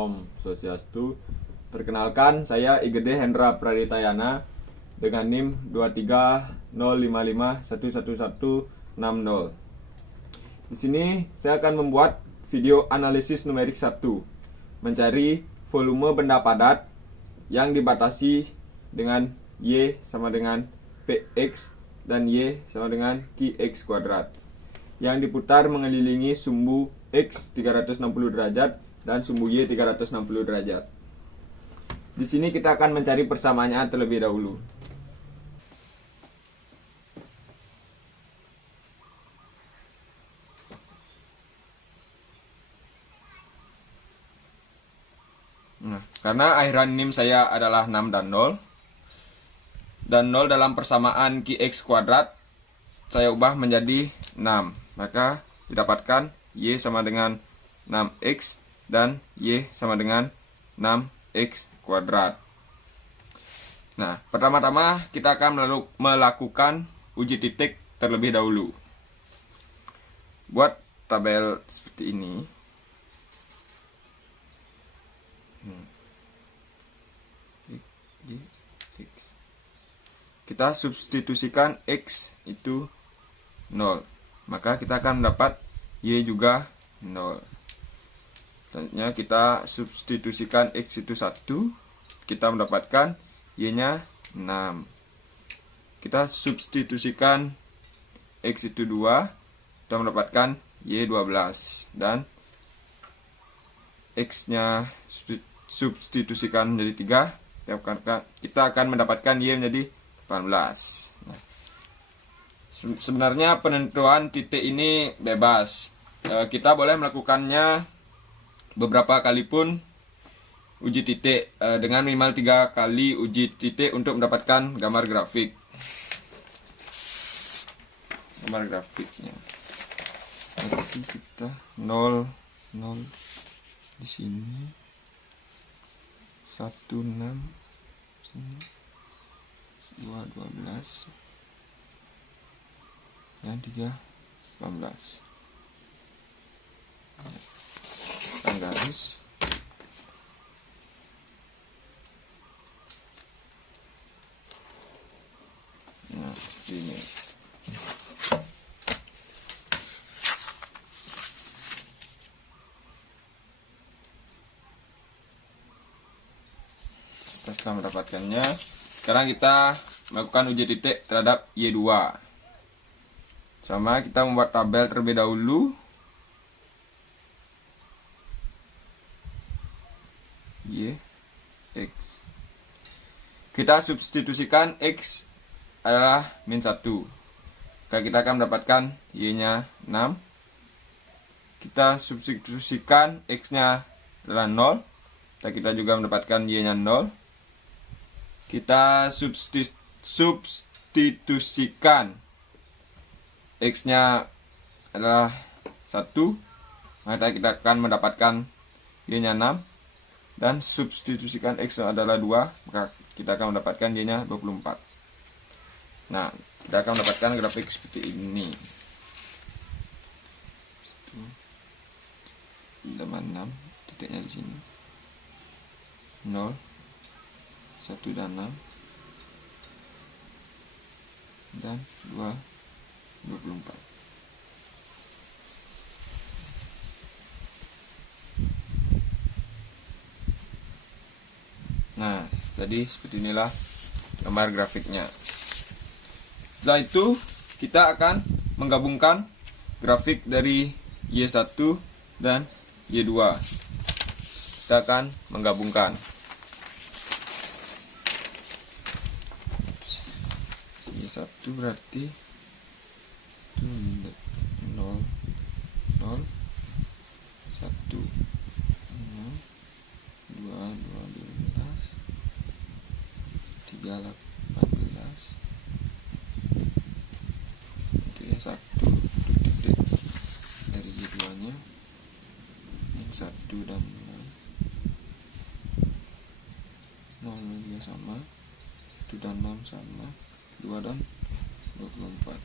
Om Swastiastu. Perkenalkan, saya Igede Hendra Praditayana dengan NIM 23055111160. Di sini saya akan membuat video analisis numerik 1, mencari volume benda padat yang dibatasi dengan Y sama dengan PX dan Y sama dengan QX kuadrat, yang diputar mengelilingi sumbu X 360 derajat dan sumbu Y 360 derajat. Di sini kita akan mencari persamaannya terlebih dahulu. Nah, karena akhiran NIM saya adalah 6 dan 0, dan 0 dalam persamaan QX kuadrat saya ubah menjadi 6, maka didapatkan Y sama dengan 6X dan Y sama dengan 6X kuadrat. Nah, pertama-tama kita akan melakukan uji titik terlebih dahulu. Buat tabel seperti ini. X. Kita substitusikan X itu 0, maka kita akan mendapat Y juga 0. Selanjutnya kita substitusikan X itu 1, kita mendapatkan Y nya 6. Kita substitusikan X itu 2, kita mendapatkan Y 12, dan X nya substitusikan menjadi 3, kita akan mendapatkan Y menjadi 18. Nah, sebenarnya penentuan titik ini bebas. Kita boleh melakukannya beberapa kali pun uji titik, dengan minimal 3 kali uji titik untuk mendapatkan gambar grafik. Gambar grafiknya. Nanti kita 0 di sini, 1 6 sini, 2 12 dan 3 18. Tekan garis. Nah, seperti ini. Setelah mendapatkannya, sekarang kita melakukan uji titik terhadap Y2. Sama, kita membuat tabel terlebih dahulu. Y, X. Kita substitusikan X adalah min 1. Maka kita akan mendapatkan Y nya 6. Kita substitusikan X nya adalah 0. Kita juga mendapatkan Y nya 0. Kita substitusikan X nya adalah 1, maka kita akan mendapatkan Y nya 6. Dan substitusikan X adalah 2, maka kita akan mendapatkan Y nya 24. Nah, kita akan mendapatkan grafik seperti ini. 6 titiknya di sini, 0 1 dan 6 dan 2 24. Nah, jadi seperti inilah gambar grafiknya. Setelah itu kita akan menggabungkan grafik dari Y1 dan Y2. Kita akan menggabungkan. Y1 berarti 0 0 1 6 2 12 3 18. Untuk Y1 titik dari Y2 nya min 1 dan 0 juga sama, 1 dan 6 sama, 2 dan 24.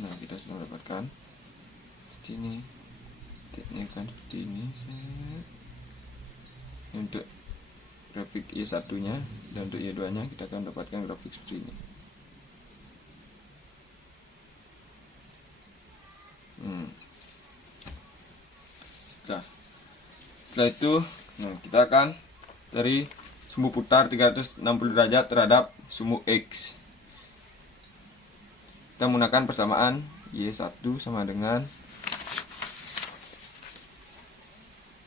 Nah, kita sudah mendapatkan seperti ini. titiknya kan seperti ini. Untuk grafik Y1 nya dan untuk Y2 nya kita akan dapatkan grafik seperti ini. Setelah itu kita akan cari sumbu putar 360 derajat terhadap sumbu X. Kita menggunakan persamaan Y1 sama dengan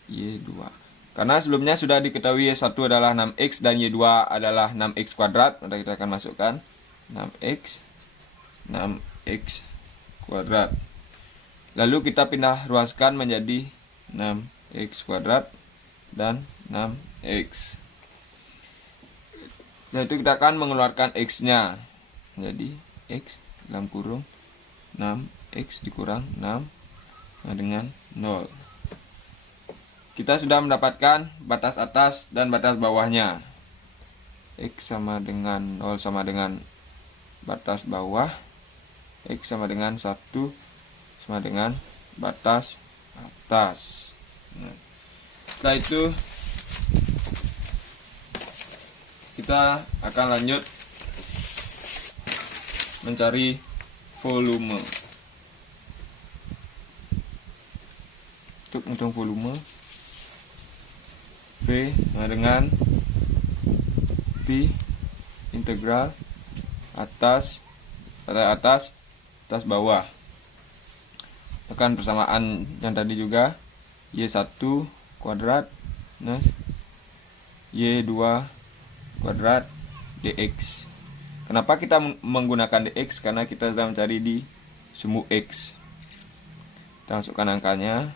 Y2. Karena sebelumnya sudah diketahui Y1 adalah 6X dan Y2 adalah 6X kuadrat, maka kita akan masukkan 6X kuadrat. Lalu kita pindah ruaskan menjadi 6X kuadrat dan 6X. Setelah itu kita akan mengeluarkan X-nya. Jadi X dalam kurung 6X dikurang 6 dengan 0. Kita sudah mendapatkan batas atas dan batas bawahnya. X sama dengan 0 sama dengan batas bawah. X sama dengan 1 sama dengan batas atas. Setelah itu kita akan lanjut mencari volume. Untuk menghitung volume, V sama dengan Pi integral atas bawah. Tekan persamaan yang tadi juga, Y1 kuadrat minus Y2 kuadrat dx. Kenapa kita menggunakan dx? Karena kita sedang mencari di sumbu X. Kita masukkan angkanya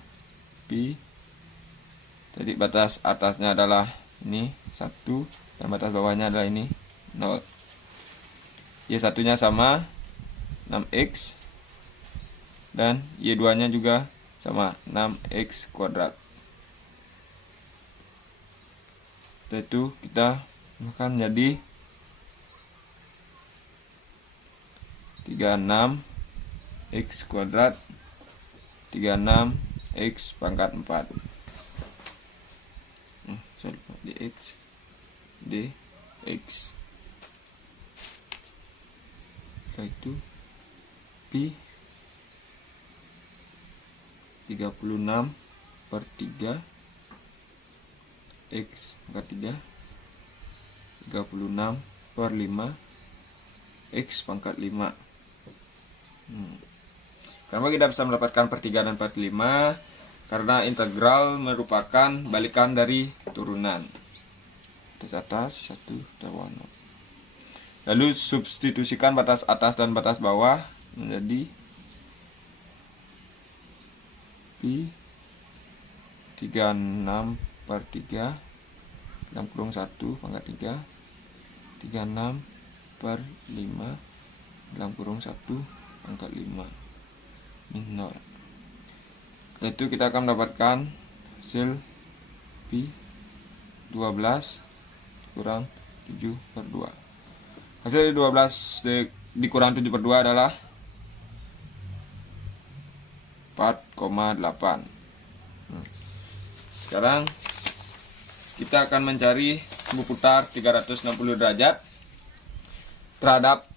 Pi. Jadi batas atasnya adalah ini 1 dan batas bawahnya adalah ini 0. Y1 nya sama 6X dan Y2 nya juga sama 6X kuadrat. Setelah itu kita akan menjadi 36X kuadrat 36X pangkat 4. Saya lupa dx. Setelah itu Pi 36 per 3 X pangkat 3 36 per 5 X pangkat 5. Kenapa kita bisa mendapatkan per 3 dan per 5? Karena integral merupakan balikan dari turunan. Atas 1 bawah 0. Lalu substitusikan batas atas dan batas bawah menjadi Pi 36 per 3 dalam kurung 1 pangkat 3 36 per 5 dalam kurung 1 pangkat 5 min 0. Setelah itu kita akan mendapatkan hasil Pi 12 kurang 7 per 2. Hasil 12 dikurang 7 per 2 adalah 4,8. Sekarang kita akan mencari sumbu putar 360 derajat terhadap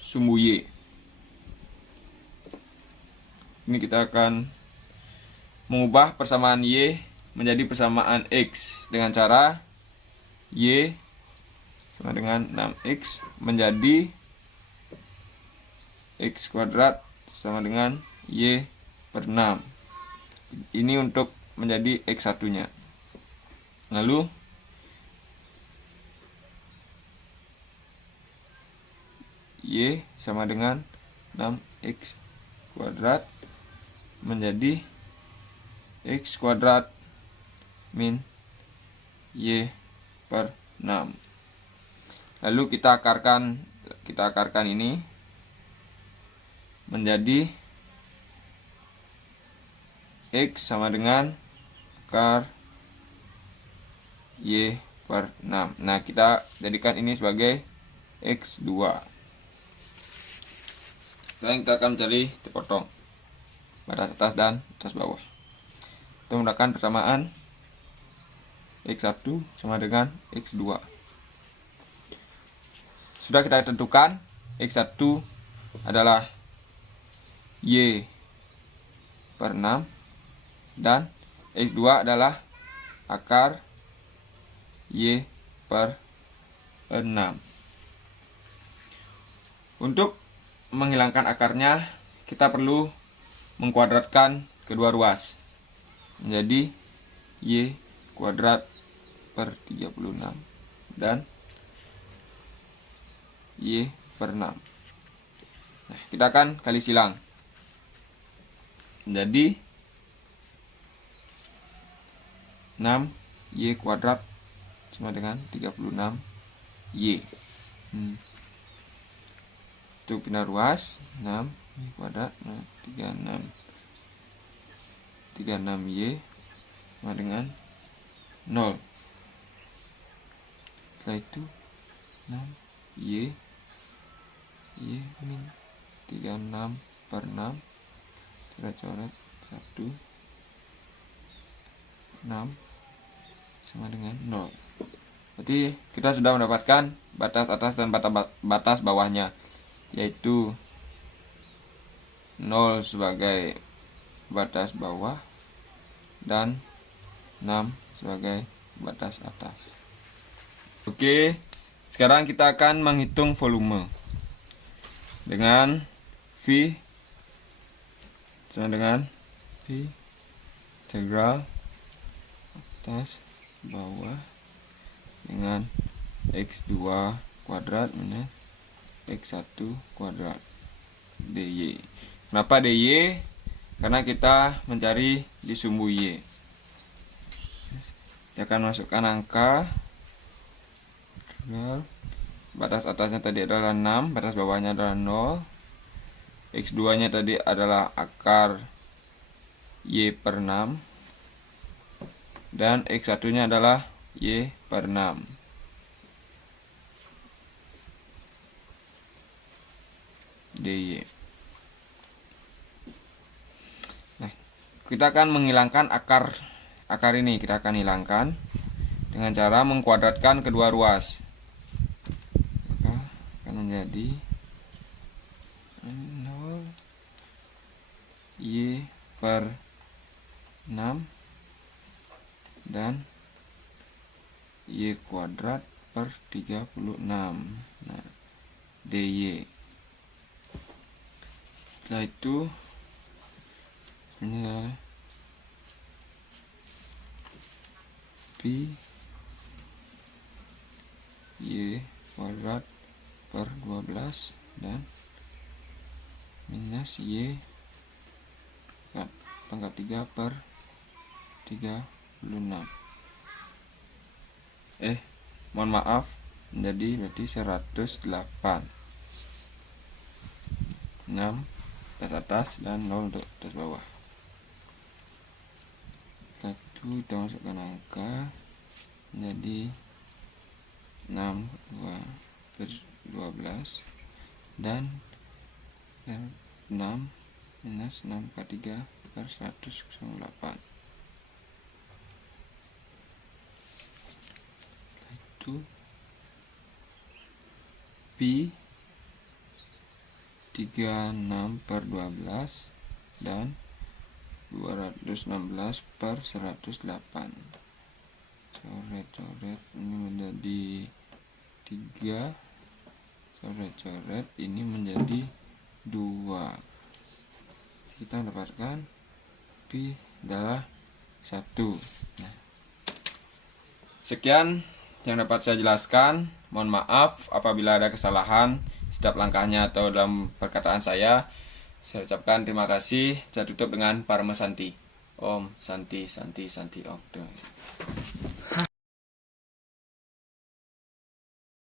sumbu Y. Ini kita akan mengubah persamaan Y menjadi persamaan X dengan cara Y sama dengan 6X menjadi X kuadrat sama dengan Y per 6. Ini untuk menjadi X1 nya. Lalu Y sama dengan 6X kuadrat menjadi X kuadrat min Y per 6. Lalu kita akarkan ini menjadi X sama dengan akar Y per 6. Nah, kita jadikan ini sebagai X2. Sekarang kita akan mencari terpotong batas atas dan batas bawah. Kita menggunakan persamaan X1 sama dengan X2. Sudah kita tentukan X1 adalah Y per 6 dan X2 adalah akar Y per 6. Untuk menghilangkan akarnya, kita perlu mengkuadratkan kedua ruas menjadi Y kuadrat per 36 dan Y per 6. Nah, kita akan kali silang. Jadi 6 Y kuadrat sama dengan 36 Y. Itu pindah ruas 6 Y kuadrat 36 Y sama dengan 0. Setelah itu 6 Y min 36 per 6 coret 1 6 sama dengan 0. Berarti kita sudah mendapatkan batas atas dan batas bawahnya, yaitu 0 sebagai batas bawah dan 6 sebagai batas atas. Oke, sekarang kita akan menghitung volume dengan V sama dengan V integral atas bawah dengan X2 kuadrat minus X1 kuadrat dy. Kenapa dy? Karena kita mencari di sumbu Y. Kita akan masukkan angka. Batas atasnya tadi adalah 6, batas bawahnya adalah 0. X2 nya tadi adalah akar Y per 6 dan X1 nya adalah Y per 6. dy. Nah, kita akan menghilangkan akar ini. Kita akan hilangkan dengan cara mengkuadratkan kedua ruas. Maka akan menjadi 0 Y per 6 dan Y kuadrat per 36. Nah, dy. Setelah itu ini adalah pi Y kuadrat per 12 dan minus Y pangkat 3 per 36. Mohon maaf, menjadi berarti 108. 6 atas dan 0 untuk atas bawah. Satu kita masukkan angka menjadi 6 per 12 dan 6 minus 6 per 3 per 108. Itu pi 36 per 12 dan 216 per 108. Coret-coret ini menjadi 3, coret-coret ini menjadi 2. Kita dapatkan pi adalah 1. Nah, sekian yang dapat saya jelaskan. Mohon maaf apabila ada kesalahan setiap langkahnya atau dalam perkataan saya. Saya ucapkan terima kasih. Saya tutup dengan Parma Santi. Om Santi Santi Santi Om.